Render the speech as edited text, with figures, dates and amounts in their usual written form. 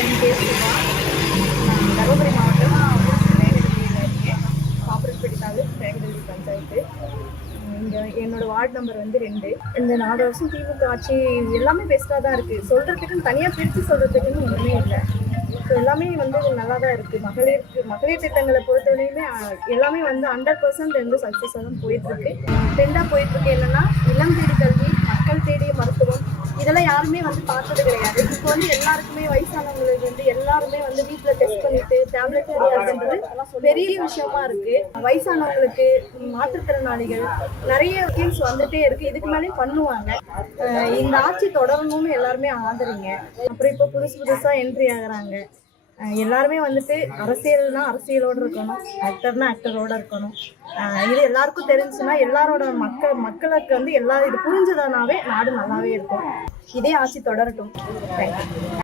என் பேர் சிவா. நான் தருமபுரி மாவட்டம் வேகடலியில் இருக்கேன். பாப்பரப்பேட்டை தாலுக் வேகடலி பஞ்சாயத்து. இங்கே என்னோடய வார்டு நம்பர் வந்து 2. இந்த 4 வருஷம் திமுக ஆட்சி எல்லாமே பெஸ்ட்டாக தான் இருக்குது. சொல்கிறதுக்குன்னு தனியாக பிரித்து சொல்கிறதுக்குன்னு ஒன்றுமே இல்லை. ஸோ எல்லாமே வந்து நல்லா தான் இருக்குது. மகளிர் திட்டங்களை பொறுத்தவரையுமே எல்லாமே வந்து 100% வந்து சக்ஸஸாக தான் போயிட்டுருக்கு. ட்ரெண்டாக போயிட்டுருக்கு. என்னென்னா இல்லம் தேடி கல்வி, மக்கள் தேடிய மருத்துவம், இதெல்லாம் யாருமே வந்து பார்த்தது கிடையாது. இப்போ வந்து எல்லாருக்குமே வயசானவங்களுக்கு வந்து எல்லாருமே வந்து வீட்டில் டெஸ்ட் பண்ணிட்டு டேப்லெட் கிடையாதுன்றது பெரிய விஷயமா இருக்கு. வயசானவங்களுக்கு, மாற்றுத்திறனாளிகள் நிறைய ஸ்கீம்ஸ் வந்துட்டே இருக்கு. இதுக்கு மேலேயும் பண்ணுவாங்க. இந்த ஆட்சி தொடரணும்னு எல்லாருமே ஆதரிங்க. அப்புறம் இப்போ புதுசா என்ட்ரி ஆகுறாங்க. எல்லாருமே வந்துட்டு அரசியல்னா அரசியலோடு இருக்கணும், ஆக்டர்னா ஆக்டரோட இருக்கணும். இது எல்லாருக்கும் தெரிஞ்சுன்னா எல்லாரோட மக்களுக்கு வந்து இது புரிஞ்சதுனாவே நாடு நல்லாவே இருக்கும். இதே ஆட்சி தொடரட்டும். தேங்க்யூ.